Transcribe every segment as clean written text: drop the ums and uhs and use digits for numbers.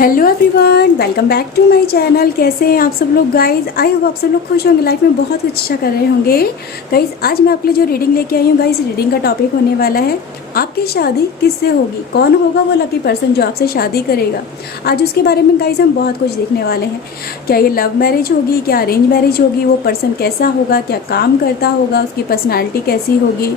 Hello everyone, welcome back to my channel. कैसे हैं आप सब लोग गाइज? आई होप आप सब लोग खुश होंगे, लाइफ में बहुत कुछ अच्छा कर रहे होंगे। गाइज आज मैं आपके लिए जो रीडिंग लेके आई हूँ गाइज, रीडिंग का टॉपिक होने वाला है आपकी शादी किससे होगी, कौन होगा वो लकी पर्सन जो आपसे शादी करेगा। आज उसके बारे में गाइज हम बहुत कुछ देखने वाले हैं। क्या ये लव मैरिज होगी, क्या अरेंज मैरिज होगी, वो पर्सन कैसा होगा, क्या काम करता होगा, उसकी पर्सनालिटी कैसी होगी,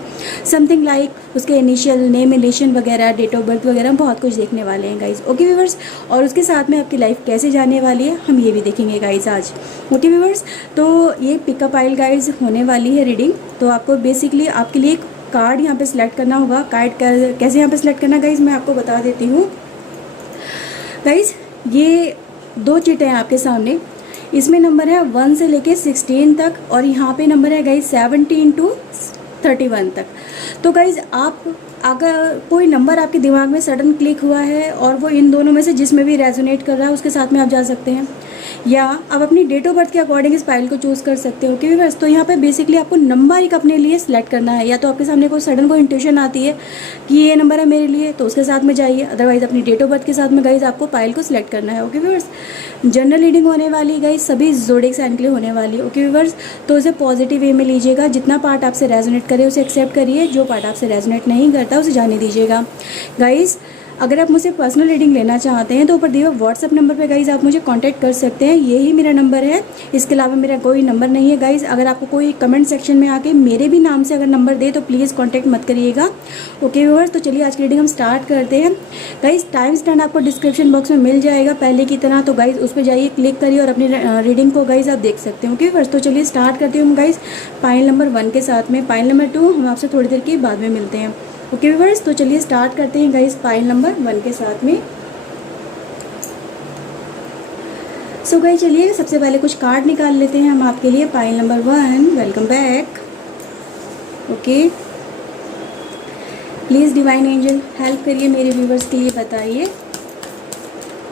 समथिंग लाइक उसके इनिशियल नेम रिलेशन वगैरह, डेट ऑफ बर्थ वगैरह, बहुत कुछ देखने वाले हैं गाइज। ओके व्यूअर्स, और उसके साथ में आपकी लाइफ कैसे जाने वाली है हम ये भी देखेंगे गाइज आज। ओके व्यूअर्स, तो ये पिकअप आइल गाइज होने वाली है रीडिंग। तो आपको बेसिकली आपके लिए एक कार्ड यहाँ पे सिलेक्ट करना होगा। कार्ड कैसे यहाँ पे सिलेक्ट करना गाइज मैं आपको बता देती हूँ। गाइज ये दो चिट हैं आपके सामने, इसमें नंबर है 1 से लेके 16 तक, और यहाँ पे नंबर है गाइज 17 to 31 तक। तो गाइज आप अगर कोई नंबर आपके दिमाग में सडन क्लिक हुआ है और वो इन दोनों में से जिसमें भी रेजोनेट कर रहा है उसके साथ में आप जा सकते हैं, या आप अपनी डेट ऑफ बर्थ के अकॉर्डिंग इस फाइल को चूज़ कर सकते हो। क्योंकि बस तो यहाँ पे बेसिकली आपको नंबर एक अपने लिए सिलेक्ट करना है। या तो आपके सामने कोई सडन कोई इंट्यूशन आती है कि ये नंबर है मेरे लिए, तो उसके साथ में जाइए, अदरवाइज अपनी डेट ऑफ बर्थ के साथ में गाइज आपको फाइल को सिलेक्ट करना है। ओके व्यूअर्स, जनरल रीडिंग होने वाली गाइज सभी ज़ोडिएक साइन के लिए होने वाली है। ओके व्यूअर्स, तो उसे पॉजिटिव वे में लीजिएगा। जितना पार्ट आपसे रेजोनेट करे उसे एक्सेप्ट करिए, जो पार्ट आपसे रेजोनेट नहीं करता उसे जाने दीजिएगा। गाइज अगर आप मुझसे पर्सनल रीडिंग लेना चाहते हैं तो ऊपर दिए हुए व्हाट्सएप नंबर पे गाइज आप मुझे कांटेक्ट कर सकते हैं। यही मेरा नंबर है, इसके अलावा मेरा कोई नंबर नहीं है गाइज। अगर आपको कोई कमेंट सेक्शन में आके मेरे भी नाम से अगर नंबर दे तो प्लीज़ कांटेक्ट मत करिएगा। ओके व्यूअर्स, तो चलिए आज की रीडिंग हम स्टार्ट करते हैं। गाइज टाइम स्टैंड आपको डिस्क्रिप्शन बॉक्स में मिल जाएगा पहले की तरह, तो गाइज उस पर जाइए, क्लिक करिए और अपनी रीडिंग को गाइज आप देख सकते हैं। ओके व्यूअर्स, तो चलिए स्टार्ट करती हूँ गाइज पाइल नंबर 1 के साथ में। पाइल नंबर 2 हम आपसे थोड़ी देर के बाद में मिलते हैं। ओके व्यूअर्स, तो चलिए स्टार्ट करते हैं गाइस पाइल नंबर 1 के साथ में। सो गाइस चलिए सबसे पहले कुछ कार्ड निकाल लेते हैं हम आपके लिए। Pile number 1, welcome back. Okay, please divine angel help करिए मेरे व्यूवर्स के लिए, बताइए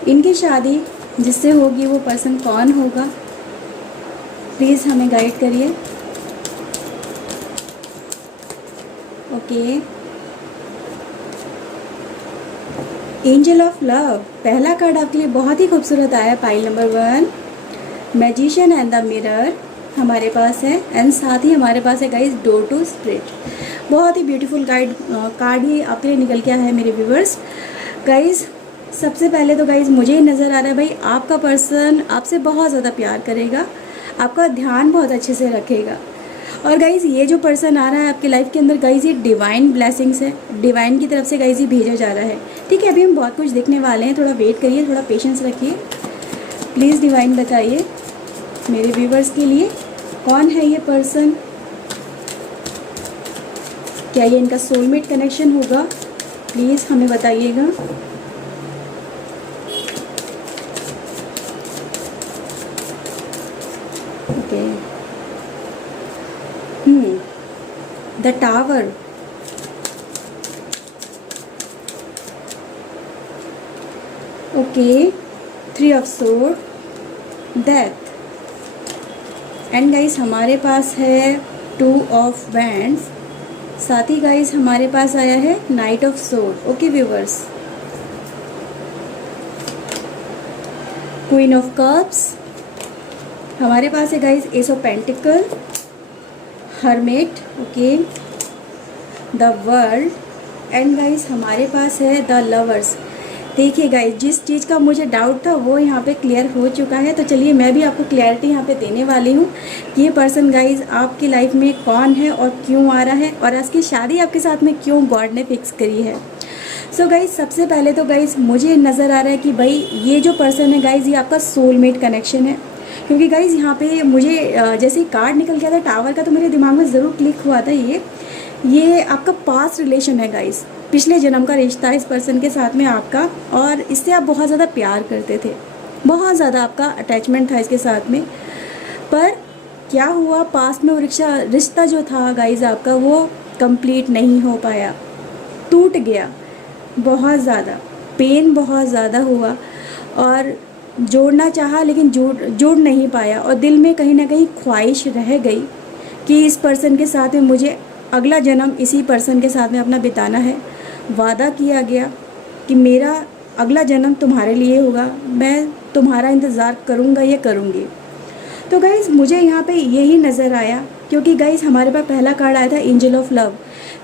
इनकी शादी जिससे होगी वो पर्सन कौन होगा। प्लीज़ हमें गाइड करिए। ओके, एंजल ऑफ लव, पहला कार्ड आपके लिए बहुत ही खूबसूरत आया। Pile number 1, magician and the mirror हमारे पास है, एंड साथ ही हमारे पास है गाइज डोर टू स्पिरिट। बहुत ही ब्यूटीफुल कार्ड ही आपके लिए निकल के आया है मेरे व्यूवर्स। गाइज सबसे पहले तो गाइज मुझे नज़र आ रहा है भाई आपका पर्सन आपसे बहुत ज़्यादा प्यार करेगा, आपका ध्यान बहुत अच्छे से रखेगा। और गाइज़ ये जो पर्सन आ रहा है आपकी लाइफ के अंदर गाइज़ ये डिवाइन ब्लेसिंग्स है, डिवाइन की तरफ से गाइज़ ये भेजा जा रहा है। ठीक है, अभी हम बहुत कुछ देखने वाले हैं, थोड़ा वेट करिए, थोड़ा पेशेंस रखिए। प्लीज़ डिवाइन बताइए मेरे व्यूवर्स के लिए कौन है ये पर्सन, क्या ये इनका सोलमेट कनेक्शन होगा, प्लीज़ हमें बताइएगा। Okay, the tower, okay, 3 of sword, death, and guys हमारे पास है 2 ऑफ वैंड्स, साथ ही गाइस हमारे पास आया है night of sword. Okay viewers, queen of cups, हमारे पास है guys S of pentacle, hermit, okay, the world, and guys हमारे पास है द लवर्स। देखिए गाइस जिस चीज़ का मुझे डाउट था वो यहाँ पे क्लियर हो चुका है। तो चलिए मैं भी आपको क्लैरिटी यहाँ पे देने वाली हूँ कि ये पर्सन गाइस आपकी लाइफ में कौन है और क्यों आ रहा है, और इसकी शादी आपके साथ में क्यों गॉड ने फिक्स करी है। सो गाइस सबसे पहले तो गाइस मुझे नज़र आ रहा है कि भाई ये जो पर्सन है गाइस ये आपका सोलमेट कनेक्शन है। क्योंकि गाइज यहाँ पे मुझे जैसे ही कार्ड निकल गया था टावर का तो मेरे दिमाग में ज़रूर क्लिक हुआ था ये आपका पास्ट रिलेशन है गाइज, पिछले जन्म का रिश्ता है इस पर्सन के साथ में आपका, और इससे आप बहुत ज़्यादा प्यार करते थे, बहुत ज़्यादा आपका अटैचमेंट था इसके साथ में। पर क्या हुआ, पास्ट में वो रिश्ता जो था गाइज आपका वो कंप्लीट नहीं हो पाया, टूट गया, बहुत ज़्यादा पेन बहुत ज़्यादा हुआ, और जोड़ना चाहा लेकिन जोड़ नहीं पाया, और दिल में कहीं ना कहीं ख्वाहिश रह गई कि इस पर्सन के साथ में मुझे अगला जन्म इसी पर्सन के साथ में अपना बिताना है। वादा किया गया कि मेरा अगला जन्म तुम्हारे लिए होगा, मैं तुम्हारा इंतज़ार करूँगा या करूँगी। तो गाइज़ मुझे यहाँ पे यही नज़र आया, क्योंकि गाइज़ हमारे पास पहला कार्ड आया था एंजल ऑफ लव।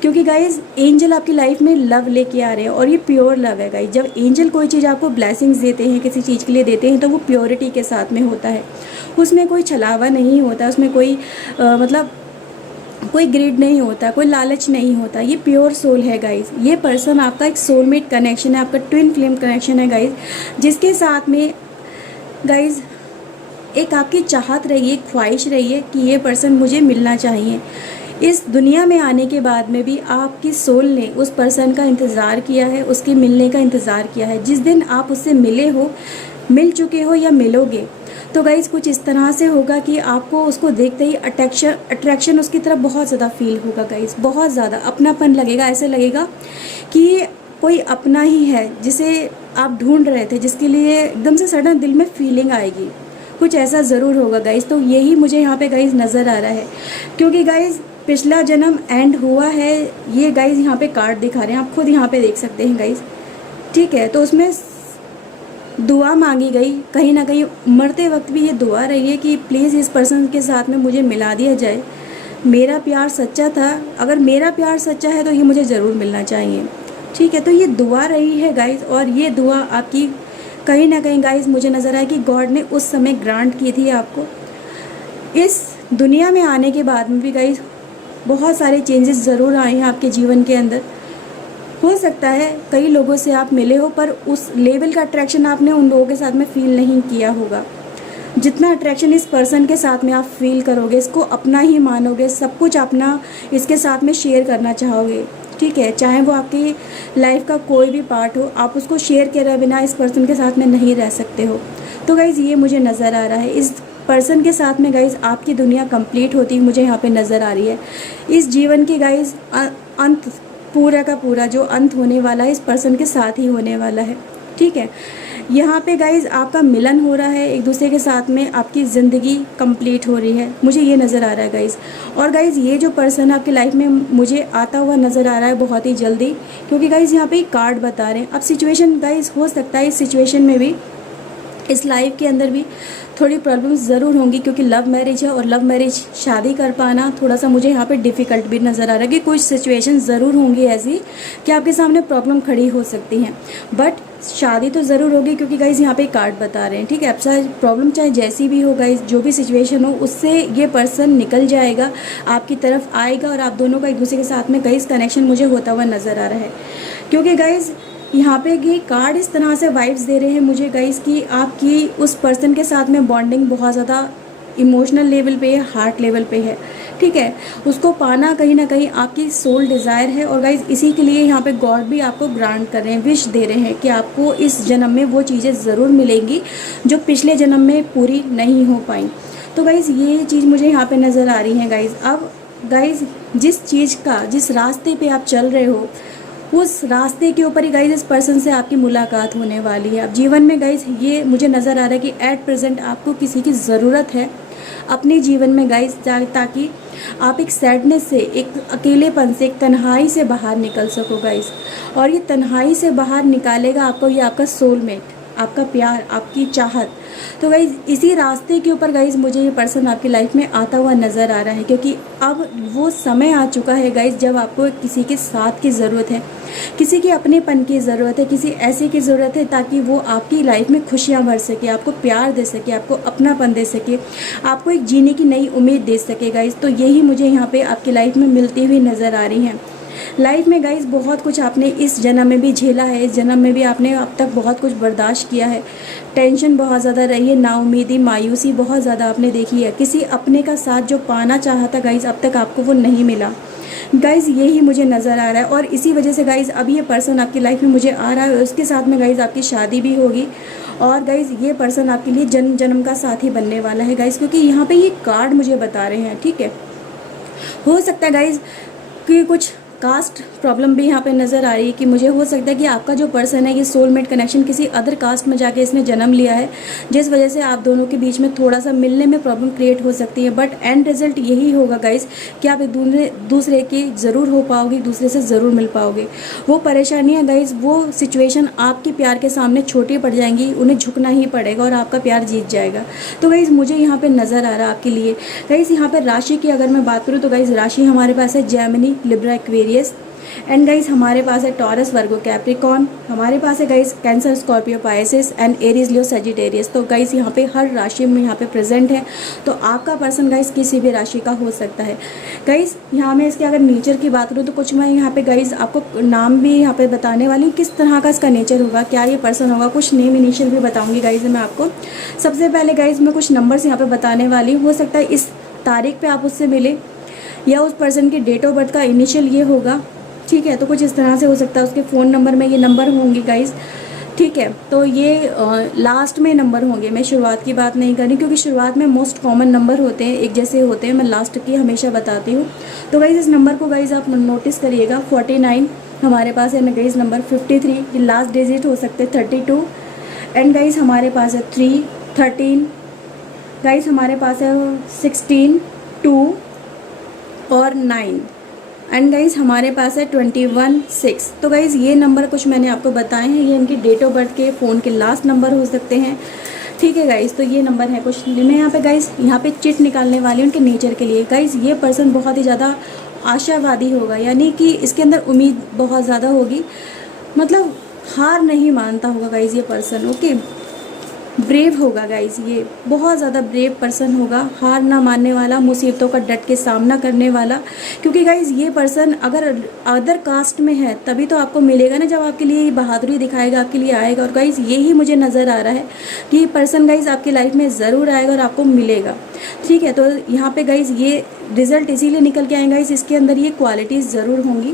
क्योंकि गाइज़ एंजल आपकी लाइफ में लव लेके आ रहे हैं और ये प्योर लव है गाइज़। जब एंजल कोई चीज़ आपको ब्लेसिंग्स देते हैं, किसी चीज़ के लिए देते हैं, तो वो प्योरिटी के साथ में होता है, उसमें कोई छलावा नहीं होता, उसमें कोई मतलब कोई ग्रीड नहीं होता, कोई लालच नहीं होता। ये प्योर सोल है गाइज़। ये पर्सन आपका एक सोलमेट कनेक्शन है, आपका ट्विन फ्लेम कनेक्शन है गाइज़, जिसके साथ में गाइज़ एक आपकी चाहत रही है, एक ख्वाहिश रही है कि ये पर्सन मुझे मिलना चाहिए। इस दुनिया में आने के बाद में भी आपकी सोल ने उस पर्सन का इंतज़ार किया है, उसके मिलने का इंतज़ार किया है। जिस दिन आप उससे मिले हो, मिल चुके हो या मिलोगे, तो गाइज़ कुछ इस तरह से होगा कि आपको उसको देखते ही अट्रैक्शन उसकी तरफ बहुत ज़्यादा फील होगा गाइज़, बहुत ज़्यादा अपनापन लगेगा। ऐसे लगेगा कि कोई अपना ही है जिसे आप ढूंढ रहे थे, जिसके लिए एकदम से सडन दिल में फीलिंग आएगी। कुछ ऐसा ज़रूर होगा गाइज़। तो यही मुझे यहाँ पे गाइज़ नज़र आ रहा है, क्योंकि गाइज़ पिछला जन्म एंड हुआ है। ये गाइज़ यहाँ पे कार्ड दिखा रहे हैं, आप खुद यहाँ पे देख सकते हैं गाइज़, ठीक है। तो उसमें दुआ मांगी गई, कहीं ना कहीं मरते वक्त भी ये दुआ रही है कि प्लीज़ इस पर्सन के साथ में मुझे मिला दिया जाए। मेरा प्यार सच्चा था, अगर मेरा प्यार सच्चा है तो ये मुझे ज़रूर मिलना चाहिए, ठीक है। तो ये दुआ रही है गाइज़, और ये दुआ आपकी कहीं ना कहीं गाइज़ मुझे नज़र आया कि गॉड ने उस समय ग्रांट की थी आपको। इस दुनिया में आने के बाद में भी गाइज़ बहुत सारे चेंजेस ज़रूर आए हैं आपके जीवन के अंदर। हो सकता है कई लोगों से आप मिले हो, पर उस लेवल का अट्रैक्शन आपने उन लोगों के साथ में फ़ील नहीं किया होगा जितना अट्रैक्शन इस पर्सन के साथ में आप फील करोगे। इसको अपना ही मानोगे, सब कुछ अपना इसके साथ में शेयर करना चाहोगे, ठीक है। चाहे वो आपकी लाइफ का कोई भी पार्ट हो, आप उसको शेयर करे बिना इस पर्सन के साथ में नहीं रह सकते हो। तो गाइज़ ये मुझे नज़र आ रहा है, इस पर्सन के साथ में गाइज़ आपकी दुनिया कंप्लीट होती मुझे यहाँ पे नज़र आ रही है। इस जीवन की गाइज़ अंत पूरा का पूरा जो अंत होने वाला है, इस पर्सन के साथ ही होने वाला है, ठीक है। यहाँ पे गाइज़ आपका मिलन हो रहा है, एक दूसरे के साथ में आपकी ज़िंदगी कंप्लीट हो रही है, मुझे ये नज़र आ रहा है गाइज़। और गाइज़ ये जो पर्सन आपकी लाइफ में मुझे आता हुआ नज़र आ रहा है बहुत ही जल्दी, क्योंकि गाइज़ यहाँ पे कार्ड बता रहे हैं। अब सिचुएशन गाइज़ हो सकता है इस सिचुएशन में भी, इस लाइफ के अंदर भी थोड़ी प्रॉब्लम्स ज़रूर होंगी, क्योंकि लव मैरिज है और लव मैरिज शादी कर पाना थोड़ा सा मुझे यहाँ पे डिफ़िकल्ट भी नज़र आ रहा है कि कुछ सिचुएशन ज़रूर होंगी ऐसी कि आपके सामने प्रॉब्लम खड़ी हो सकती हैं, बट शादी तो ज़रूर होगी, क्योंकि गाइज़ यहाँ पे कार्ड बता रहे हैं, ठीक है। अब चाहे प्रॉब्लम चाहे जैसी भी हो गाइज़, जो भी सिचुएशन हो, उससे ये पर्सन निकल जाएगा, आपकी तरफ आएगा, और आप दोनों का एक दूसरे के साथ में गाइज़ कनेक्शन मुझे होता हुआ नज़र आ रहा है। क्योंकि गाइज़ यहाँ पे ये कार्ड इस तरह से वाइब्स दे रहे हैं मुझे गाइज़ कि आपकी उस पर्सन के साथ में बॉन्डिंग बहुत ज़्यादा इमोशनल लेवल पे है, हार्ट लेवल पे है, ठीक है। उसको पाना कहीं ना कहीं आपकी सोल डिज़ायर है, और गाइज़ इसी के लिए यहाँ पे गॉड भी आपको ग्रांट कर रहे हैं, विश दे रहे हैं कि आपको इस जन्म में वो चीज़ें ज़रूर मिलेंगी जो पिछले जन्म में पूरी नहीं हो पाई। तो गाइज़ ये चीज़ मुझे यहाँ पे नज़र आ रही है गाइज़। अब गाइज़ जिस चीज़ का, जिस रास्ते पे आप चल रहे हो, उस रास्ते के ऊपर ही गाइज़ इस पर्सन से आपकी मुलाकात होने वाली है। अब जीवन में गाइज़ ये मुझे नज़र आ रहा है कि एट प्रेजेंट आपको किसी की ज़रूरत है अपने जीवन में गाइज़, ताकि आप एक सैडनेस से, एक अकेलेपन से, एक तन्हाई से बाहर निकल सको गाइज़। और ये तन्हाई से बाहर निकालेगा आपको ये आपका सोलमेट, आपका प्यार, आपकी चाहत। तो गाइज़ इसी रास्ते के ऊपर गाइज़ मुझे ये पर्सन आपकी लाइफ में आता हुआ नज़र आ रहा है, क्योंकि अब वो समय आ चुका है गाइज़ जब आपको किसी के साथ की ज़रूरत है, किसी के अपनेपन की ज़रूरत है, किसी ऐसे की ज़रूरत है ताकि वो आपकी लाइफ में खुशियाँ भर सके, आपको प्यार दे सके, आपको अपनापन दे सके, आपको एक जीने की नई उम्मीद दे सके गाइज़। तो यही मुझे यहाँ पे आपकी लाइफ में मिलती हुई नज़र आ रही हैं। लाइफ में गाइज़ बहुत कुछ आपने इस जन्म में भी झेला है, इस जन्म में भी आपने अब तक बहुत कुछ बर्दाश्त किया है, टेंशन बहुत ज़्यादा रही है, नाउमीदी, मायूसी बहुत ज़्यादा आपने देखी है। किसी अपने का साथ जो पाना चाहा था गाइज़, अब तक आपको वो नहीं मिला गाइज़, यही मुझे नज़र आ रहा है। और इसी वजह से गाइज़ अब ये पर्सन आपकी लाइफ में मुझे आ रहा है, उसके साथ में गाइज़ आपकी शादी भी होगी, और गाइज़ ये पर्सन आपके लिए जन्म जन्म का साथी बनने वाला है गाइज़, क्योंकि यहाँ पे ये कार्ड मुझे बता रहे हैं, ठीक है। हो सकता है गाइज़ कि कुछ कास्ट प्रॉब्लम भी यहाँ पे नज़र आ रही है कि मुझे हो सकता है कि आपका जो पर्सन है ये सोलमेट कनेक्शन किसी अदर कास्ट में जाके इसने जन्म लिया है, जिस वजह से आप दोनों के बीच में थोड़ा सा मिलने में प्रॉब्लम क्रिएट हो सकती है। बट एंड रिजल्ट यही होगा गाइस कि आप एक दूसरे के ज़रूर हो पाओगे, एक दूसरे से ज़रूर मिल पाओगे। वो परेशानियाँ गाइस, वो सिचुएशन आपके प्यार के सामने छोटी पड़ जाएंगी, उन्हें झुकना ही पड़ेगा और आपका प्यार जीत जाएगा। तो गाइस मुझे यहाँ पे नज़र आ रहा है आपके लिए। गाइस यहाँ पे राशि की अगर मैं बात करूँ तो गाइस राशि हमारे पास है Gemini, Libra, Aquarius. And guys हमारे पास है टॉरस, वर्गो, कैप्रिकॉर्न। हमारे पास है guys cancer, Scorpio, Pisces and Aries, Leo, Sagittarius. तो गाइस यहाँ पे हर राशि में यहाँ पे प्रेजेंट है। तो आपका पर्सन गाइस किसी भी राशि का हो सकता है। गाइस यहाँ में इसके अगर नेचर की बात करूँ तो कुछ मैं यहाँ पे गाइस आपको नाम भी यहाँ पे बताने वाली हूँ, किस तरह का इसका नेचर होगा, क्या ये पर्सन होगा। कुछ नेम इनिशियल भी बताऊँगी गाइस मैं आपको। सबसे पहले गाइस मैं कुछ नंबर्स यहाँ पे बताने वाली हूँ। हो सकता है इस तारीख पे आप उससे मिले या उस पर्सन की डेट ऑफ बर्थ का इनिशियल ये होगा, ठीक है। तो कुछ इस तरह से हो सकता है, उसके फ़ोन नंबर में ये नंबर होंगे गाइस, ठीक है। तो ये लास्ट में नंबर होंगे, मैं शुरुआत की बात नहीं करी क्योंकि शुरुआत में मोस्ट कॉमन नंबर होते हैं, एक जैसे होते हैं, मैं लास्ट की हमेशा बताती हूँ। तो गाइस इस नंबर को गाइस आप नोटिस करिएगा। 49 हमारे पास है गाइस, नंबर 53 ये लास्ट डिजिट हो सकते हैं, 32 एंड गाइस हमारे पास है 3, 13 गाइस हमारे पास है 16, 2 और 9 एंड गाइस हमारे पास है 21, 6। तो गाइस ये नंबर कुछ मैंने आपको बताए हैं, ये इनकी डेट ऑफ बर्थ के फ़ोन के लास्ट नंबर हो सकते हैं, ठीक है गाइस। तो ये नंबर है कुछ। मैं यहाँ पे गाइस यहाँ पे चिट निकालने वाली हूँ उनके नेचर के लिए। गाइस ये पर्सन बहुत ही ज़्यादा आशावादी होगा, यानी कि इसके अंदर उम्मीद बहुत ज़्यादा होगी, मतलब हार नहीं मानता होगा गाइस ये पर्सन। ओके, ब्रेव होगा गाइस, ये बहुत ज़्यादा ब्रेव पर्सन होगा, हार ना मानने वाला, मुसीबतों का डट के सामना करने वाला। क्योंकि गाइस ये पर्सन अगर अदर कास्ट में है तभी तो आपको मिलेगा ना, जब आपके लिए बहादुरी दिखाएगा, आपके लिए आएगा। और गाइस यही मुझे नज़र आ रहा है कि पर्सन गाइस आपकी लाइफ में ज़रूर आएगा और आपको मिलेगा, ठीक है। तो यहाँ पे गाइस ये रिजल्ट इसीलिए निकल के आएगा गाइस, इसके अंदर ये क्वालिटीज़ ज़रूर होंगी।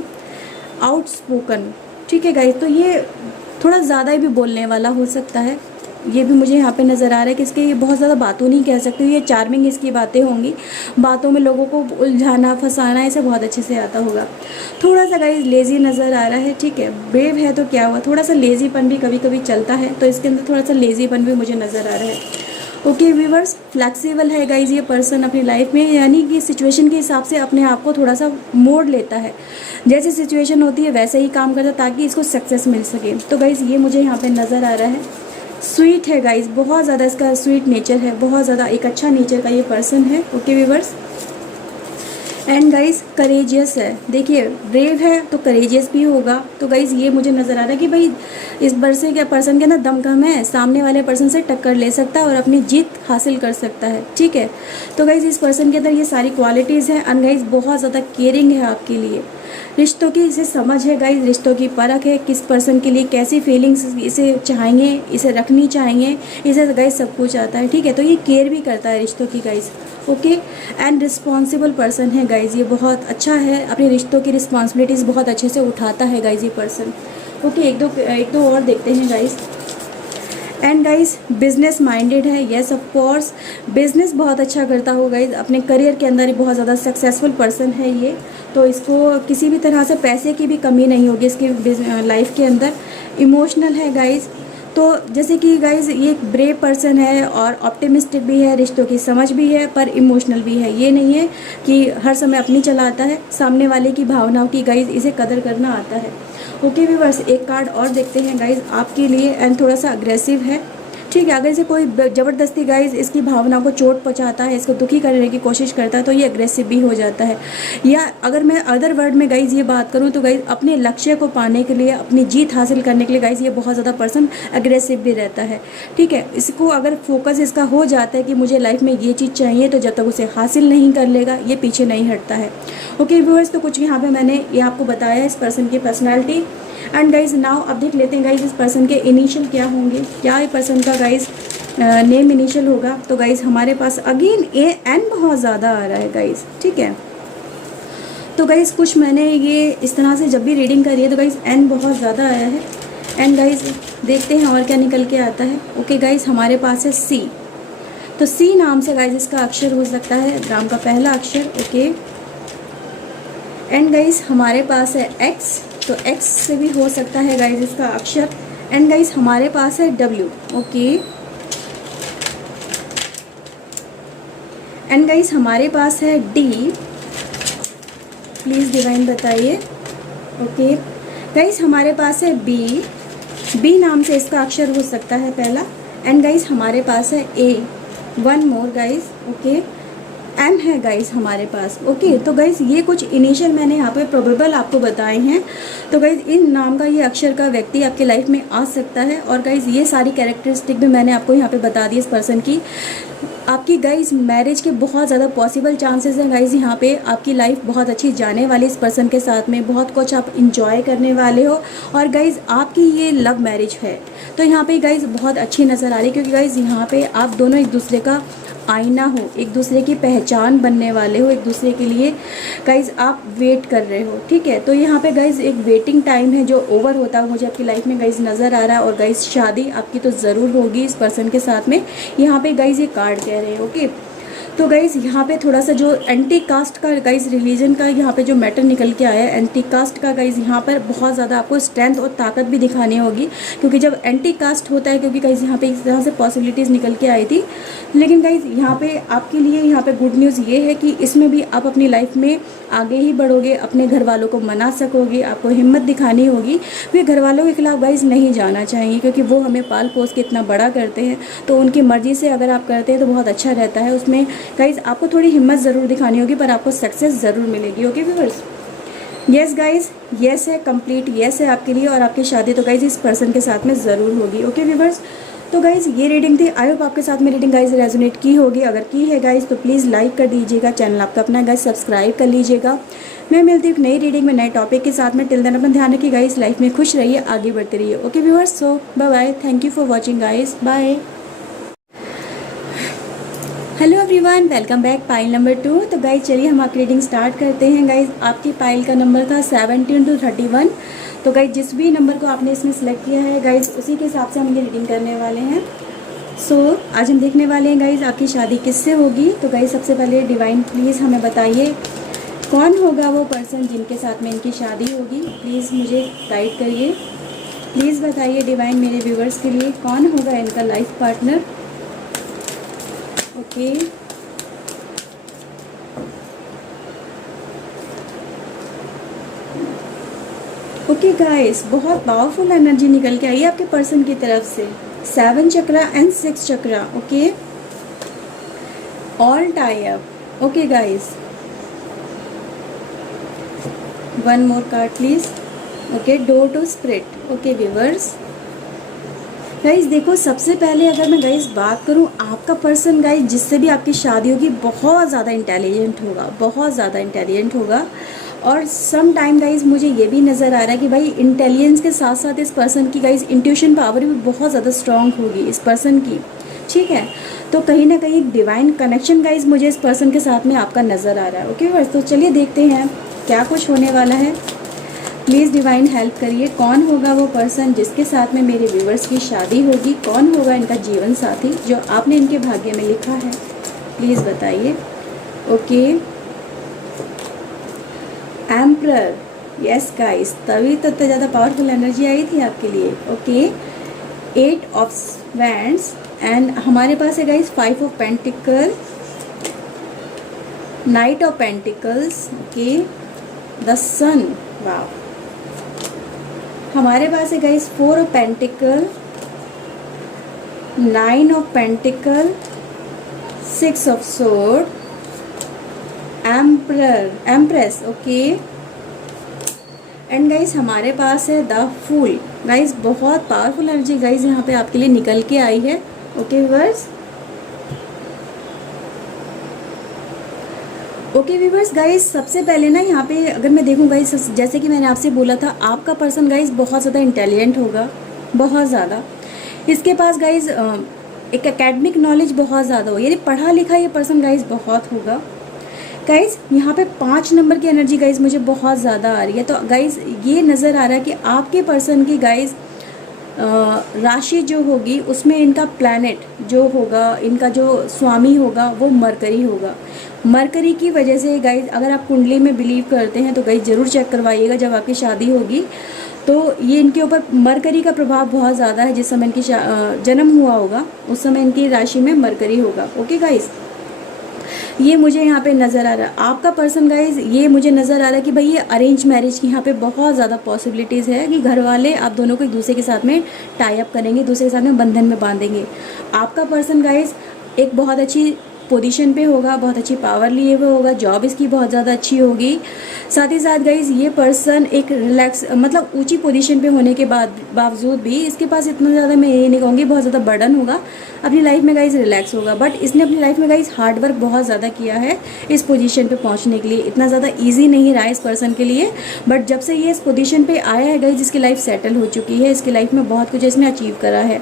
आउटस्पोकन, ठीक है गाइस, तो ये थोड़ा ज़्यादा ही भी बोलने वाला हो सकता है, ये भी मुझे यहाँ पे नज़र आ रहा है कि इसके ये बहुत ज़्यादा बातों नहीं कह सकते, ये चार्मिंग इसकी बातें होंगी, बातों में लोगों को उलझाना फंसाना इसे बहुत अच्छे से आता होगा। थोड़ा सा गाइस लेज़ी नज़र आ रहा है, ठीक है। ब्रेव है तो क्या हुआ, थोड़ा सा लेज़ीपन भी कभी कभी चलता है, तो इसके अंदर थोड़ा सा लेज़ीपन भी मुझे नज़र आ रहा है। ओके व्यूअर्स, फ्लेक्सिबल है गाइज ये पर्सन अपनी लाइफ में, यानी कि सिचुएशन के हिसाब से अपने आप को थोड़ा सा मोड़ लेता है, जैसे सिचुएशन होती है वैसे ही काम करता है ताकि इसको सक्सेस मिल सके। तो गाइज ये मुझे यहाँ पे नज़र आ रहा है। स्वीट है गाइज, बहुत ज़्यादा इसका स्वीट नेचर है, बहुत ज़्यादा एक अच्छा नेचर का ये पर्सन है। Okay viewers, and guys courageous है, देखिए ब्रेव है तो करेजियस भी होगा। तो गाइज ये मुझे नज़र आ रहा है कि भाई इस पर्सन के ना दम कम है, सामने वाले पर्सन से टक्कर ले सकता है और अपनी जीत हासिल कर सकता है, ठीक है। तो गाइज इस पर्सन के अंदर ये सारी क्वालिटीज़ हैं। एंड गाइज बहुत ज़्यादा केयरिंग है आपके लिए, रिश्तों की इसे समझ है गाइज, रिश्तों की परख है, किस पर्सन के लिए कैसी फीलिंग्स इसे चाहेंगे, इसे रखनी चाहेंगे, इसे गाइज सब कुछ आता है, ठीक है। तो ये केयर भी करता है रिश्तों की guys. Okay, and responsible person है गाइज, ये बहुत अच्छा है, अपने रिश्तों की रिस्पॉन्सिबिलिटीज़ बहुत अच्छे से उठाता है गाइज ये पर्सन। ओके, एक दो और देखते हैं guys. And guys business minded है, येस ऑफ कोर्स बिजनेस बहुत अच्छा करता होगा गाइज, अपने करियर के अंदर बहुत ज़्यादा सक्सेसफुल पर्सन है ये। तो इसको किसी भी तरह से पैसे की भी कमी नहीं होगी इसकी लाइफ के अंदर। इमोशनल है गाइज, तो जैसे कि गाइज ये एक ब्रेव पर्सन है और ऑप्टिमिस्टिक भी है, रिश्तों की समझ भी है, पर इमोशनल भी है। ये नहीं है कि हर समय अपनी चलाता है, सामने वाले की भावनाओं की गाइज इसे कदर करना आता है। ओके व्यूअर्स, एक कार्ड और देखते हैं गाइज आपके लिए। एंड थोड़ा सा अग्रेसिव है, ठीक है। अगर इसे कोई ज़बरदस्ती गाइज इसकी भावना को चोट पहुंचाता है, इसको दुखी करने की कोशिश करता है तो ये अग्रेसिव भी हो जाता है। या अगर मैं अदर वर्ड में गाइज ये बात करूं तो गाइज अपने लक्ष्य को पाने के लिए, अपनी जीत हासिल करने के लिए गाइज ये बहुत ज़्यादा पर्सन अग्रेसिव भी रहता है, ठीक है। इसको अगर फोकस इसका हो जाता है कि मुझे लाइफ में ये चीज़ चाहिए, तो जब तक उसे हासिल नहीं कर लेगा ये पीछे नहीं हटता है। ओके व्यूअर्स, तो कुछ यहाँ पर मैंने ये आपको बताया इस पर्सन की पर्सनैलिटी। एंड गाइज नाउ अब देख लेते हैं गाइज इस पर्सन के इनिशियल क्या होंगे, क्या ये पर्सन का गाइज नेम इनिशियल होगा। तो गाइज हमारे पास अगेन एन बहुत ज़्यादा आ रहा है गाइज, ठीक है। तो गाइज कुछ मैंने ये इस तरह से जब भी रीडिंग करी है तो गाइज एन बहुत ज़्यादा आया है। एंड गाइज देखते हैं और क्या निकल के आता है। ओके गाइज हमारे पास है सी, तो सी नाम से गाइज इसका अक्षर हो सकता है, नाम का पहला अक्षर। ओके, एंड गाइस हमारे पास है एक्स, तो एक्स से भी हो सकता है गाइस इसका अक्षर। एंड गाइस हमारे पास है डब्ल्यू, ओके। एंड गाइस हमारे पास है डी, प्लीज़ डिवाइन बताइए, ओके। गाइस हमारे पास है बी, बी नाम से इसका अक्षर हो सकता है पहला। एंड गाइस हमारे पास है a, one more guys, okay. Um है गाइस हमारे पास, ओके। तो गाइस ये कुछ इनिशियल मैंने यहाँ पे प्रोबेबल आपको बताए हैं। तो गाइस इन नाम का ये अक्षर का व्यक्ति आपके लाइफ में आ सकता है। और गाइस ये सारी कैरेक्टरिस्टिक भी मैंने आपको यहाँ पे बता दी इस पर्सन की। आपकी गाइस मैरिज के बहुत ज़्यादा पॉसिबल चांसेस हैं गाइस। यहाँ पे आपकी लाइफ बहुत अच्छी जाने वाली इस पर्सन के साथ में, बहुत कुछ आप इंजॉय करने वाले हो। और गाइस आपकी ये लव मैरिज है, तो यहाँ पे गाइस बहुत अच्छी नज़र आ रही है, क्योंकि गाइस यहाँ पे आप दोनों एक दूसरे का आईना हो, एक दूसरे की पहचान बनने वाले हो, एक दूसरे के लिए गाइज आप वेट कर रहे हो, ठीक है। तो यहाँ पे गाइज एक वेटिंग टाइम है जो ओवर होता है मुझे आपकी लाइफ में गाइज नज़र आ रहा है। और गाइज शादी आपकी तो ज़रूर होगी इस पर्सन के साथ में, यहाँ पे गाइज ये कार्ड कह रहे हैं, ओके। तो गाइज़ यहाँ पे थोड़ा सा जो एंटी कास्ट का गाइज़ रिलीजन का यहाँ पे जो मैटर निकल के आया है, एंटी कास्ट का गाइज़ यहाँ पर बहुत ज़्यादा आपको स्ट्रेंथ और ताकत भी दिखानी होगी, क्योंकि जब एंटी कास्ट होता है, क्योंकि गाइज़ यहाँ पे इस तरह से पॉसिबिलिटीज़ निकल के आई थी। लेकिन गाइज़ यहाँ पे आपके लिए यहाँ पे गुड न्यूज़ ये है कि इसमें भी आप अपनी लाइफ में आगे ही बढ़ोगे, अपने घर वालों को मना सकोगे, आपको हिम्मत दिखानी होगी। वे घर वालों के खिलाफ गाइज़ नहीं जाना चाहिए, क्योंकि वो हमें पाल पोस के इतना बड़ा करते हैं, तो उनकी मर्ज़ी से अगर आप करते हैं तो बहुत अच्छा रहता है। उसमें गाइज़ आपको थोड़ी हिम्मत ज़रूर दिखानी होगी, पर आपको सक्सेस ज़रूर मिलेगी, okay viewers. Yes guys, yes है, कंप्लीट यस है आपके लिए। और आपकी शादी तो गाइज़ इस पर्सन के साथ में ज़रूर होगी, ओके व्यूअर्स। तो गाइज़ ये रीडिंग थी। आई होप आपके साथ में रीडिंग गाइज़ रेजोनेट की होगी। अगर की है गाइज़ तो प्लीज़ लाइक कर दीजिएगा, चैनल आपका अपना गाइज़ सब्सक्राइब कर लीजिएगा। मैं मिलती हूँ एक नई रीडिंग में नए टॉपिक के साथ में। टिल देन अपना ध्यान रखिए गाइज़, लाइफ में खुश रहिए, आगे बढ़ते रहिए, okay viewers. So bye bye, thank you for watching guys, bye. Hello everyone, welcome back pile number 2। तो गाइज चलिए हम आपकी रीडिंग स्टार्ट करते हैं। गाइज आपकी पाइल का नंबर था 17 to 31। तो गाइज जिस भी नंबर को आपने इसमें सेलेक्ट किया है गाइज, उसी के हिसाब से हम ये रीडिंग करने वाले हैं। सो आज हम देखने वाले हैं गाइज आपकी शादी किससे होगी। तो गाइज सबसे पहले डिवाइन प्लीज़ हमें बताइए कौन होगा वो पर्सन जिनके साथ में इनकी शादी होगी। प्लीज़ मुझे गाइड करिए, प्लीज़ बताइए डिवाइन मेरे व्यूवर्स के लिए कौन होगा इनका life partner, okay. Okay guys, बहुत पावरफुल एनर्जी निकल के आई है आपके पर्सन की तरफ से। 7 chakra and 6 chakra, okay. All tie up, okay guys. One more card please, okay. Door to spirit, okay viewers. Guys देखो, सबसे पहले अगर मैं गाइज बात करूं, आपका पर्सन गाइज जिससे भी आपकी शादी होगी बहुत ज़्यादा इंटेलिजेंट होगा, बहुत ज़्यादा इंटेलिजेंट होगा। और सम टाइम गाइज मुझे ये भी नज़र आ रहा है कि भाई इंटेलिजेंस के साथ साथ इस पर्सन की गाइज इंट्यूशन पावर भी बहुत ज़्यादा स्ट्रॉन्ग होगी इस पर्सन की, ठीक है। तो कहीं ना कहीं डिवाइन कनेक्शन गाइज मुझे इस पर्सन के साथ में आपका नज़र आ रहा है, ओके बस। तो चलिए देखते हैं क्या कुछ होने वाला है। प्लीज़ डिवाइन हेल्प करिए, कौन होगा वो पर्सन जिसके साथ में मेरे व्यूवर्स की शादी होगी, कौन होगा इनका जीवन साथी जो आपने इनके भाग्य में लिखा है, प्लीज़ बताइए, ओके। एम्परर, यस गाइस, तभी तो इतना ज़्यादा पावरफुल एनर्जी आई थी आपके लिए, ओके। 8 ऑफ वैंड्स एंड हमारे पास है guys 5 of pentacle, knight of pentacles, okay. The sun, wow. हमारे पास है guys 4 of pentacle, 9 of pentacle, 6 of sword, emperor, empress, okay. And guys हमारे पास है द फूल। गाइस बहुत पावरफुल एनर्जी गाइस यहाँ पे आपके लिए निकल के आई है, okay viewers. Okay viewers, guys सबसे पहले ना यहाँ पे अगर मैं देखूँ गाइस, जैसे कि मैंने आपसे बोला था, आपका पर्सन गाइस बहुत ज़्यादा इंटेलिजेंट होगा, बहुत ज़्यादा। इसके पास गाइस एक एकेडमिक नॉलेज बहुत ज़्यादा हो, यानी पढ़ा लिखा ये पर्सन गाइस बहुत होगा। गाइस यहाँ पे 5 नंबर की एनर्जी गाइस मुझे बहुत ज़्यादा आ रही है। तो गाइस ये नज़र आ रहा है कि आपके पर्सन की गाइस राशि जो होगी उसमें इनका प्लैनेट जो होगा, इनका जो स्वामी होगा वो मरकरी होगा। मरकरी की वजह से गाइज, अगर आप कुंडली में बिलीव करते हैं तो गाइज ज़रूर चेक करवाइएगा जब आपकी शादी होगी। तो ये इनके ऊपर मरकरी का प्रभाव बहुत ज़्यादा है। जिस समय इनकी जन्म हुआ होगा उस समय इनकी राशि में मरकरी होगा। ओके गाइज, ये मुझे यहाँ पे नज़र आ रहा है। आपका पर्सन गाइज, ये मुझे नज़र आ रहा है कि भाई ये अरेंज मैरिज की यहाँ पे बहुत ज़्यादा पॉसिबिलिटीज़ है कि घर वाले आप दोनों को एक दूसरे के साथ में टाई अप करेंगे, दूसरे के साथ में बंधन में बांधेंगे। आपका पर्सन गाइज एक बहुत अच्छी पोजीशन पे होगा, बहुत अच्छी पावर लिए हुए होगा, जॉब इसकी बहुत ज़्यादा अच्छी होगी। साथ ही साथ गाइज ये पर्सन एक रिलैक्स, मतलब ऊंची पोजीशन पे होने के बावजूद भी इसके पास इतना ज़्यादा, मैं ये नहीं कहूँगी बहुत ज़्यादा बर्डन होगा अपनी लाइफ में गाइज, रिलैक्स होगा। बट इसने अपनी लाइफ में गाइज हार्ड वर्क बहुत ज़्यादा किया है इस पोजीशन पे पहुंचने के लिए। इतना ज़्यादा ईजी नहीं रहा इस पर्सन के लिए, बट जब से ये इस पोजीशन पे आया है गाइज, इसकी लाइफ सेटल हो चुकी है, इसकी लाइफ में बहुत कुछ इसने अचीव करा है।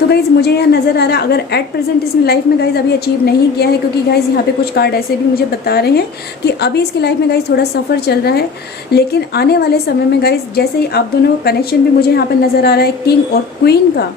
तो गाइज मुझे यहाँ नज़र आ रहा है, अगर एट प्रेजेंट इसने लाइफ में गाइज अभी अचीव नहीं किया है, क्योंकि गाइज यहाँ पे कुछ कार्ड ऐसे भी मुझे बता रहे हैं कि अभी इसकी लाइफ में गाइज थोड़ा सफ़र चल रहा है, लेकिन आने वाले समय में गाइज जैसे ही आप दोनों का कनेक्शन भी मुझे यहाँ पे नज़र आ रहा है किंग और क्वीन का,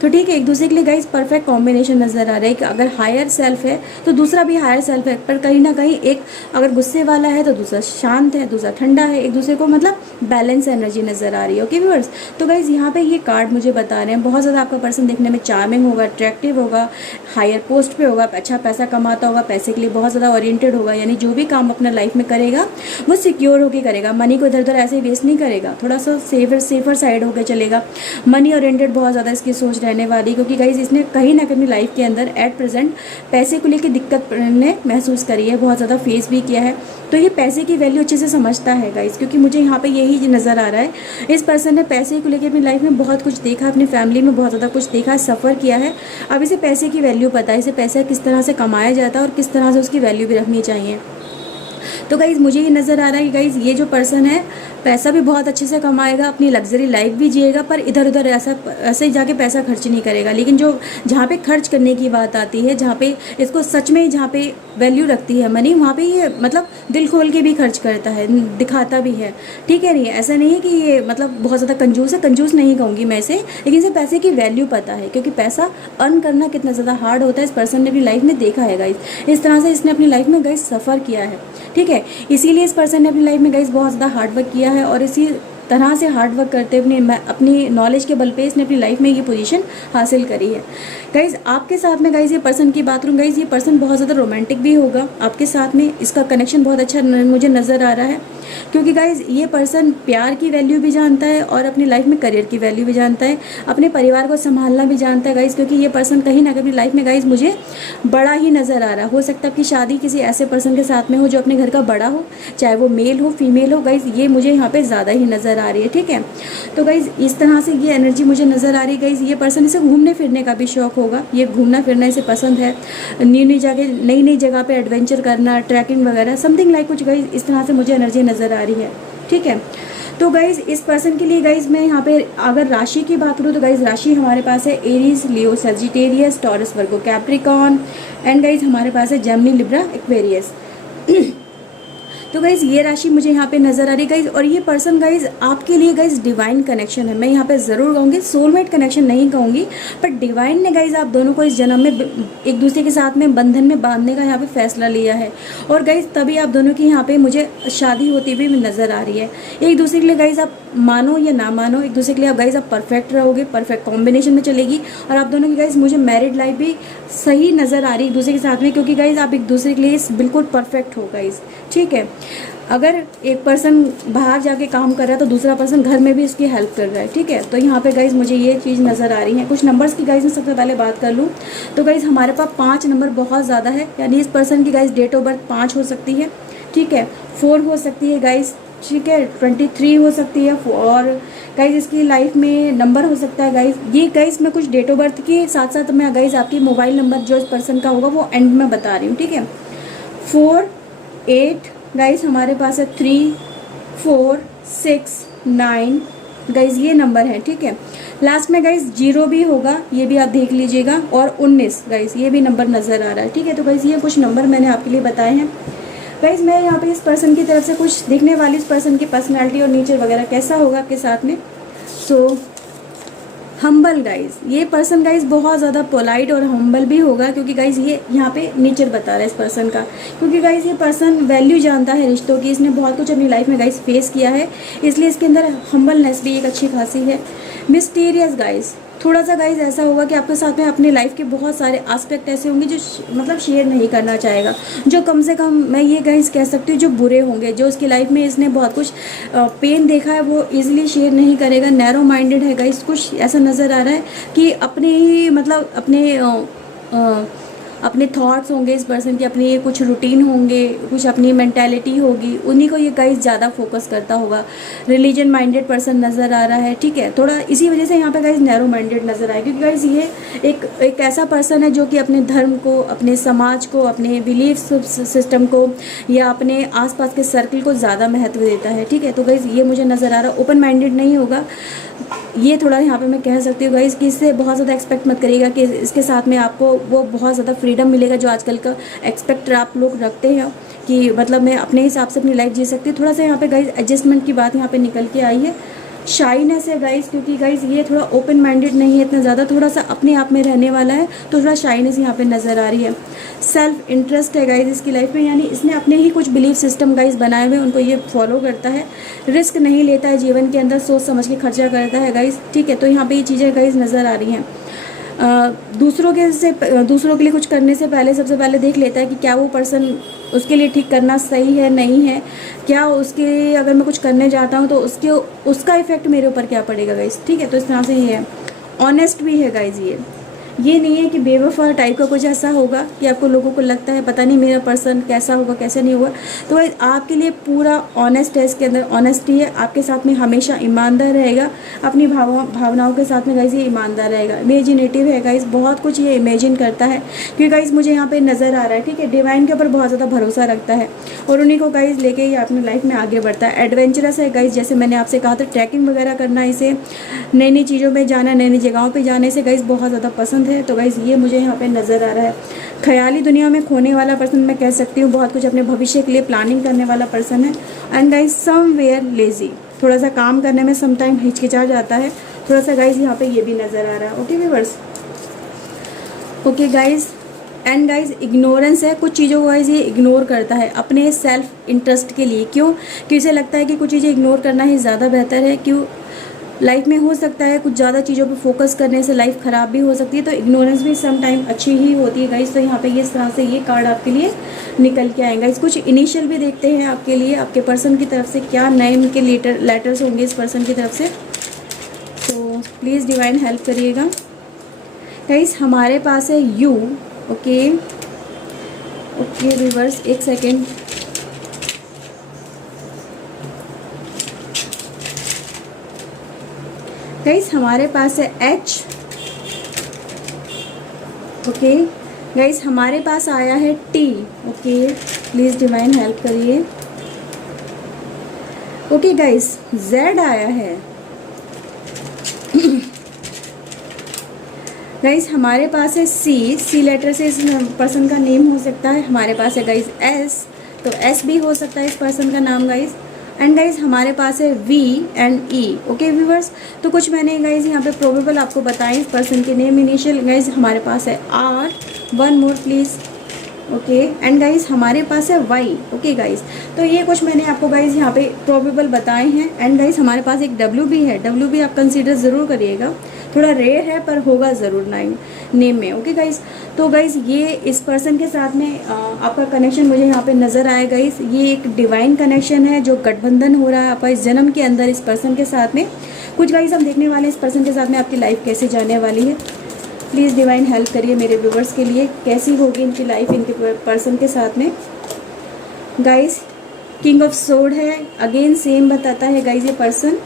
तो ठीक है, एक दूसरे के लिए गाइज परफेक्ट कॉम्बिनेशन नज़र आ रहा है कि अगर हायर सेल्फ है तो दूसरा भी हायर सेल्फ है, पर कहीं ना कहीं एक अगर गुस्से वाला है तो दूसरा शांत है, दूसरा ठंडा है, एक दूसरे को मतलब बैलेंस एनर्जी नज़र आ रही है। ओके व्यूअर्स, तो गाइज यहाँ पे ये कार्ड मुझे बता रहे हैं बहुत ज़्यादा आपका पर्सन देखने में चार्मिंग होगा, अट्रैक्टिव होगा, हायर पोस्ट पे होगा, अच्छा पैसा कमाता होगा, पैसे के लिए बहुत ज़्यादा ओरिएंटेड होगा, यानी जो भी काम अपना लाइफ में करेगा वो सिक्योर होकर करेगा, मनी को इधर उधर ऐसे वेस्ट नहीं करेगा, थोड़ा सा सेफर साइड होकर चलेगा। मनी ओरिएंटेड बहुत ज़्यादा इसकी सोच रहने वाली, क्योंकि गाइज इसने कहीं ना कहीं अपनी लाइफ के अंदर एट प्रेजेंट पैसे को लेकर दिक्कत ने महसूस करी है, बहुत ज़्यादा फेस भी किया है। तो ये पैसे की वैल्यू अच्छे से समझता है गाइज, क्योंकि मुझे यहाँ पे यही नज़र आ रहा है, इस पर्सन ने पैसे को लेकर अपनी लाइफ में बहुत कुछ देखा, अपनी फैमिली में बहुत ज़्यादा कुछ देखा, सफ़र किया है। अब इसे पैसे की वैल्यू पता है, इसे पैसा किस तरह से कमाया जाता है और किस तरह से उसकी वैल्यू भी रखनी चाहिए। तो गाइज़ मुझे ये नज़र आ रहा है कि गाइज़ ये जो पर्सन है पैसा भी बहुत अच्छे से कमाएगा, अपनी लग्जरी लाइफ भी जिएगा, पर इधर उधर ऐसे ही जाके पैसा खर्च नहीं करेगा। लेकिन जो जहाँ पे खर्च करने की बात आती है, जहाँ पे इसको सच में जहाँ पे वैल्यू रखती है मनी, वहाँ पे ये मतलब दिल खोल के भी खर्च करता है, दिखाता भी है। ठीक है, नहीं ऐसा नहीं है कि ये मतलब बहुत ज़्यादा कंजूस है, कंजूस नहीं कहूँगी मैं इसे, लेकिन इसे पैसे की वैल्यू पता है, क्योंकि पैसा अर्न करना कितना ज़्यादा हार्ड होता है इस पर्सन ने अपनी लाइफ में देखा है गाइज। इस तरह से इसने अपनी लाइफ में गाइज सफ़र किया है। ठीक है, इसीलिए इस पर्सन ने अपनी लाइफ में गाइज बहुत ज़्यादा हार्ड वर्क किया है, और इसी तरह से हार्ड वर्क करते अपनी नॉलेज के बल पे इसने अपनी लाइफ में ये पोजीशन हासिल करी है। गाइज आपके साथ में गाइज ये पर्सन की बात करूँ गाइज, ये पर्सन बहुत ज़्यादा रोमांटिक भी होगा आपके साथ में, इसका कनेक्शन बहुत अच्छा मुझे नज़र आ रहा है, क्योंकि गाइज ये पर्सन प्यार की वैल्यू भी जानता है और अपनी लाइफ में करियर की वैल्यू भी जानता है, अपने परिवार को संभालना भी जानता है गाइज, क्योंकि ये पर्सन कहीं ना कहीं लाइफ में गाइज मुझे बड़ा ही नज़र आ रहा है। हो सकता है आपकी शादी किसी ऐसे पर्सन के साथ में हो जो अपने घर का बड़ा हो, चाहे वो मेल हो फीमेल हो गाइज, ये मुझे यहाँ पे ज़्यादा ही नज़र आ रही है। ठीक है, तो गाइज इस तरह से ये एनर्जी मुझे नज़र आ रही है। गाइज ये पर्सन, इसे घूमने फिरने का भी शौक होगा, ये घूमना फिरना इसे पसंद है, नई नई जगह पे एडवेंचर करना, ट्रैकिंग वगैरह समथिंग लाइक कुछ गाइज इस तरह से मुझे एनर्जी नज़र आ रही है। ठीक है, तो गाइज इस पर्सन के लिए गाइज मैं यहाँ पे अगर राशि की बात करूँ तो गाइज राशि हमारे पास है Aries, Leo, Sagittarius, taurus, Virgo, Capricorn, and guys हमारे पास है जेमिनी, लिब्रा, एक्वेरियस। तो गाइज़ ये राशि मुझे यहाँ पे नज़र आ रही है गाइज़, और ये पर्सन गाइज़ आपके लिए गाइज़ डिवाइन कनेक्शन है। मैं यहाँ पे ज़रूर कहूँगी, सोलमेट कनेक्शन नहीं कहूँगी, पर डिवाइन ने गाइज़ आप दोनों को इस जन्म में एक दूसरे के साथ में बंधन में बांधने का यहाँ पे फैसला लिया है, और गाइज़ तभी आप दोनों की यहाँ पे मुझे शादी होती हुई नज़र आ रही है। एक दूसरे के लिए गाइज़ आप मानो या ना मानो, एक दूसरे के लिए आप गाइज़ आप परफेक्ट रहोगे, परफेक्ट कॉम्बिनेशन में चलेगी, और आप दोनों की गाइज़ मुझे मैरिड लाइफ भी सही नज़र आ रही है एक दूसरे के साथ में, क्योंकि गाइज़ आप एक दूसरे के लिए बिल्कुल परफेक्ट हो गाइज़। ठीक है, अगर एक पर्सन बाहर जाके काम कर रहा है तो दूसरा पर्सन घर में भी उसकी हेल्प कर रहा है। ठीक है, तो यहाँ पे गाइज मुझे ये चीज़ नज़र आ रही है। कुछ नंबर्स की गाइज मैं सबसे पहले बात कर लूँ तो गाइज हमारे पास 5 नंबर बहुत ज़्यादा है, यानी इस पर्सन की गाइज डेट ऑफ बर्थ 5 हो सकती है। ठीक है, 4 हो सकती है गाइज। ठीक है, 23 हो सकती है, और गाइज इसकी लाइफ में नंबर हो सकता है गाइज। ये गाइज मैं कुछ डेट ऑफ बर्थ के साथ साथ मैं गाइज आपकी मोबाइल नंबर जो इस पर्सन का होगा वो एंड में बता रही हूँ। ठीक है, 4, 8 गाइज हमारे पास है, 3, 4, 6, 9 गाइज ये नंबर है। ठीक है, लास्ट में गाइज 0 भी होगा, ये भी आप देख लीजिएगा, और 19 गाइज ये भी नंबर नज़र आ रहा है। ठीक है, तो गाइज ये कुछ नंबर मैंने आपके लिए बताए हैं। गाइज मैं यहाँ पे इस पर्सन की तरफ से कुछ देखने वाली, इस पर्सन की पर्सनैलिटी और नेचर वगैरह कैसा होगा आपके साथ में। सो हम्बल गाइज, ये पर्सन गाइज बहुत ज़्यादा पोलाइट और हम्बल भी होगा, क्योंकि गाइज ये यहाँ पे नेचर बता रहा है इस पर्सन का, क्योंकि गाइज ये पर्सन वैल्यू जानता है रिश्तों की, इसने बहुत कुछ अपनी लाइफ में गाइज फेस किया है, इसलिए इसके अंदर हम्बलनेस भी एक अच्छी खासी है। मिस्टीरियस गाइज, थोड़ा सा गाइज ऐसा होगा कि आपके साथ में अपनी लाइफ के बहुत सारे एस्पेक्ट ऐसे होंगे जो मतलब शेयर नहीं करना चाहेगा, जो कम से कम मैं ये गाइज कह सकती हूँ जो बुरे होंगे, जो उसकी लाइफ में इसने बहुत कुछ पेन देखा है वो इजीली शेयर नहीं करेगा। नैरो माइंडेड है गाइज, कुछ ऐसा नज़र आ रहा है कि अपने ही मतलब अपने थॉट्स होंगे इस पर्सन की, अपनी कुछ रूटीन होंगे, कुछ अपनी मेंटालिटी होगी, उन्हीं को ये गाइस ज़्यादा फोकस करता होगा। रिलीजन माइंडेड पर्सन नज़र आ रहा है, ठीक है, थोड़ा इसी वजह से यहाँ पे गाइस नैरो माइंडेड नज़र आए, क्योंकि गाइस ये एक ऐसा पर्सन है जो कि अपने धर्म को, अपने समाज को, अपने बिलीफ सिस्टम को या अपने आसपास के सर्कल को ज़्यादा महत्व देता है, ठीक है। तो गाइस ये मुझे नज़र आ रहा है, ओपन माइंडेड नहीं होगा ये, थोड़ा यहाँ पे मैं कह सकती हूँ गाइस कि इससे बहुत ज़्यादा एक्सपेक्ट मत करिएगा कि इसके साथ में आपको वो बहुत ज़्यादा फ्रीडम मिलेगा जो आजकल का एक्सपेक्ट आप लोग रखते हैं कि मतलब मैं अपने हिसाब से अपनी लाइफ जी सकती हूँ। थोड़ा सा यहाँ पे गाइस एडजस्टमेंट की बात यहाँ पे निकल के आई है। शाइनेस है गाइस, क्योंकि गाइस ये थोड़ा ओपन माइंडेड नहीं है इतना ज़्यादा, थोड़ा सा अपने आप में रहने वाला है, तो थोड़ा शाइनेस यहाँ पे नज़र आ रही है। सेल्फ इंटरेस्ट है गाइस इसकी लाइफ में, यानी इसने अपने ही कुछ बिलीफ सिस्टम गाइस बनाए हुए उनको ये फॉलो करता है, रिस्क नहीं लेता है जीवन के अंदर, सोच समझ के खर्चा करता है गाइस, ठीक है। तो यहाँ पे ये चीज़ें गाइस नज़र आ रही हैं। दूसरों के लिए कुछ करने से पहले सबसे पहले देख लेता है कि क्या वो पर्सन उसके लिए ठीक करना सही है नहीं है, क्या उसके अगर मैं कुछ करने जाता हूँ तो उसका इफेक्ट मेरे ऊपर क्या पड़ेगा गाइस, ठीक है। तो इस तरह से ये है। ऑनेस्ट भी है गाइस, ये नहीं है कि बेवफा टाइप का कुछ ऐसा होगा कि आपको लोगों को लगता है पता नहीं मेरा पर्सन कैसा होगा कैसे नहीं होगा, तो गाइस आपके लिए पूरा ऑनेस्ट है, इसके अंदर ऑनेस्टी है, आपके साथ में हमेशा ईमानदार रहेगा, अपनी भावनाओं के साथ में गाइस ये ईमानदार रहेगा। इमेजिनेटिव है गाइस, बहुत कुछ ये इमेजिन करता है, क्योंकि गाइस मुझे यहाँ पे नज़र आ रहा है, ठीक है, डिवाइन के ऊपर बहुत ज़्यादा भरोसा रखता है और उन्हीं को गाइस लेके ये अपनी लाइफ में आगे बढ़ता है। एडवेंचरस है गाइस, जैसे मैंने आपसे कहा था ट्रैकिंग वगैरह करना, इसे नई नई चीज़ों में जाना, नई नई जगहों पर जाने से गाइस बहुत ज़्यादा पसंद है। तो गाइस ये मुझे यहाँ पे नज़र आ रहा है। ख्याली दुनिया में खोने वाला पर्सन मैं कह सकती हूँ, बहुत कुछ अपने भविष्य के लिए प्लानिंग करने वाला पर्सन है। एंड गाइस समवेयर लेजी, थोड़ा सा काम करने में समटाइम हिचकिचा जाता है, थोड़ा सा गाइस यहाँ पे ये भी नज़र आ रहा है। Okay viewers, okay guys. And guys ignorance है, कुछ चीज़ों को गाइस ये इग्नोर करता है अपने सेल्फ इंटरेस्ट के लिए। क्यों? क्योंकि इसे लगता है कि कुछ चीज़ें इग्नोर करना ही ज़्यादा बेहतर है। क्यों? लाइफ में हो सकता है कुछ ज़्यादा चीज़ों पे फोकस करने से लाइफ ख़राब भी हो सकती है, तो इग्नोरेंस भी सम टाइम अच्छी ही होती है गाइस। तो यहाँ पे इस तरह से ये कार्ड आपके लिए निकल के आएगा। इस कुछ इनिशियल भी देखते हैं आपके लिए, आपके पर्सन की तरफ से क्या नेम के लेटर्स होंगे इस पर्सन की तरफ से, तो प्लीज़ डिवाइन हेल्प करिएगा गाइस। हमारे पास है यू। ओके ओके व्यूअर्स, एक सेकेंड। गाइस हमारे पास है एच। ओके गाइस हमारे पास आया है T. Okay please divine help करिए। ओके गाइस जेड आया है। गाइस हमारे पास है सी लेटर से इस पर्सन का नेम हो सकता है। हमारे पास है गाइस एस, तो एस भी हो सकता है इस पर्सन का नाम गाइस। एंड गाइज हमारे पास है V and E. Okay viewers, तो कुछ मैंने गाइज यहाँ पे प्रोबेबल आपको बताएं इस पर्सन के नेम इनिशियल। गाइज हमारे पास है R, one more please. Okay and guys हमारे पास है वाई। ओके गाइज, तो ये कुछ मैंने आपको गाइज यहाँ पे प्रोबेबल बताए हैं। एंड गाइज हमारे पास एक डब्ल्यू भी है, डब्ल्यू भी आप कंसीडर ज़रूर करिएगा, थोड़ा रेयर है पर होगा ज़रूर नेम में। ओके गाइज, तो गाइज ये इस पर्सन के साथ में आपका कनेक्शन मुझे यहाँ पे नज़र आया गाइज। ये एक डिवाइन कनेक्शन है जो गठबंधन हो रहा है आपका इस जन्म के अंदर इस पर्सन के साथ में। कुछ गाइज हम देखने वाले हैं इस पर्सन के साथ में आपकी लाइफ कैसे जाने वाली है। प्लीज़ डिवाइन हेल्प करिए मेरे व्यूवर्स के लिए, कैसी होगी इनकी लाइफ इनके पर्सन के साथ में। गाइज किंग ऑफ सोर्ड है, अगेन सेम बताता है गाइज ये person.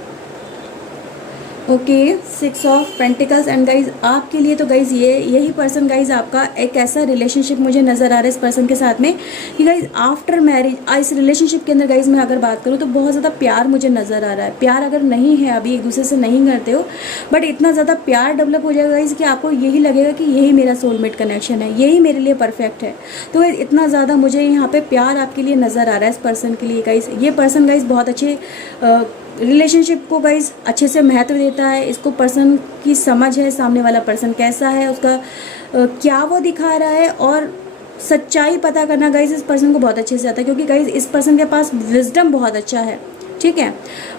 Okay six of pentacles. And guys आपके लिए तो गाइज यही पर्सन गाइज आपका एक ऐसा रिलेशनशिप मुझे नज़र आ रहा है इस पर्सन के साथ में कि गाइज आफ्टर मैरिज इस रिलेशनशिप के अंदर गाइज मैं अगर बात करूँ तो बहुत ज़्यादा प्यार मुझे नज़र आ रहा है। प्यार अगर नहीं है अभी एक दूसरे से नहीं करते हो, बट इतना ज़्यादा प्यार डेवलप हो जाएगा गाइज कि आपको यही लगेगा कि यही मेरा सोलमेट कनेक्शन है, यही मेरे लिए परफेक्ट है। तो गाइज इतना ज़्यादा मुझे यहाँ पे प्यार आपके लिए नज़र आ रहा है इस पर्सन के लिए गाइज। ये पर्सन गाइज बहुत अच्छे रिलेशनशिप को गाइज अच्छे से महत्व देता है, इसको पर्सन की समझ है, सामने वाला पर्सन कैसा है, उसका क्या वो दिखा रहा है, और सच्चाई पता करना गाइज इस पर्सन को बहुत अच्छे से आता है, क्योंकि गाइज इस पर्सन के पास विजडम बहुत अच्छा है, ठीक है,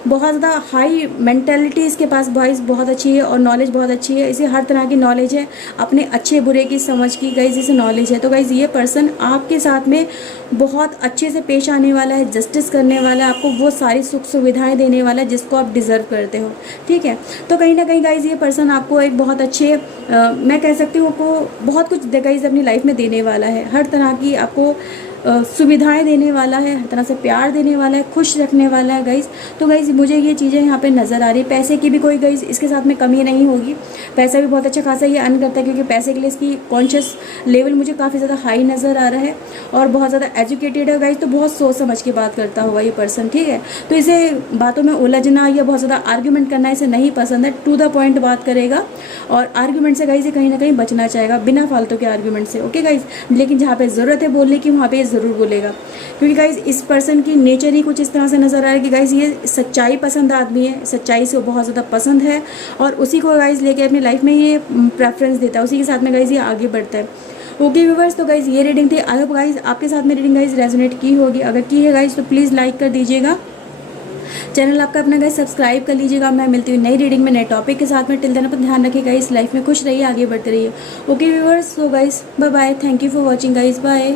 बहुत ज़्यादा हाई मेंटेलिटी इसके पास गाइज बहुत अच्छी है, और नॉलेज बहुत अच्छी है, इसे हर तरह की नॉलेज है, अपने अच्छे बुरे की समझ की गाइज इसे नॉलेज है। तो गाइज ये पर्सन आपके साथ में बहुत अच्छे से पेश आने वाला है, जस्टिस करने वाला है, आपको वो सारी सुख सुविधाएं देने वाला है जिसको आप डिज़र्व करते हो, ठीक है। तो कहीं ना कहीं गाइज ये पर्सन आपको एक बहुत अच्छे मैं कह सकती हूँ आपको बहुत कुछ गाइज अपनी लाइफ में देने वाला है, हर तरह की आपको सुविधाएं देने वाला है, हर तरह से प्यार देने वाला है, खुश रखने वाला है गाइज। तो गाइज मुझे ये चीज़ें यहाँ पे नज़र आ रही है। पैसे की भी कोई गाइज इसके साथ में कमी नहीं होगी, पैसा भी बहुत अच्छा खासा ये अर्न करता है, क्योंकि पैसे के लिए इसकी कॉन्शियस लेवल मुझे काफ़ी ज़्यादा हाई नज़र आ रहा है, और बहुत ज़्यादा एजुकेटेड है गाइज, तो बहुत सोच समझ के बात करता होगा ये पर्सन, ठीक है। तो इसे बातों में उलझना या बहुत ज़्यादा आर्ग्यूमेंट करना इसे नहीं पसंद है, टू द पॉइंट बात करेगा, और आर्ग्यूमेंट से गाइज कहीं ना कहीं बचना चाहेगा, बिना फालतू के आर्ग्यूमेंट से, ओके गाइज। लेकिन जहाँ पे ज़रूरत है बोलने की वहाँ पे ज़रूर बोलेगा, क्योंकि गाइज इस पर्सन की नेचर ही कुछ इस तरह से नज़र आ रहा है कि गाइज ये सच्चाई पसंद आदमी है, सच्चाई से वो बहुत ज़्यादा पसंद है, और उसी को गाइज लेके अपनी लाइफ में ये प्रेफरेंस देता है, उसी के साथ में गाइज ये आगे बढ़ता है। ओके व्यूवर्स, तो गाइज ये रीडिंग थी। आई होप गाइज आपके साथ में रीडिंग गाइज रेजोनेट की होगी, अगर की है गाइज तो प्लीज़ लाइक कर दीजिएगा, चैनल आपका अपना गाइज सब्सक्राइब कर लीजिएगा। मैं मिलती हूँ नई रीडिंग में नए टॉपिक के साथ में। टिल देन अपन ध्यान रखिएगा, इस लाइफ में खुश रहिए, आगे बढ़ते रहिए। Okay viewers, so guys bye bye, thank you for watching guys, bye.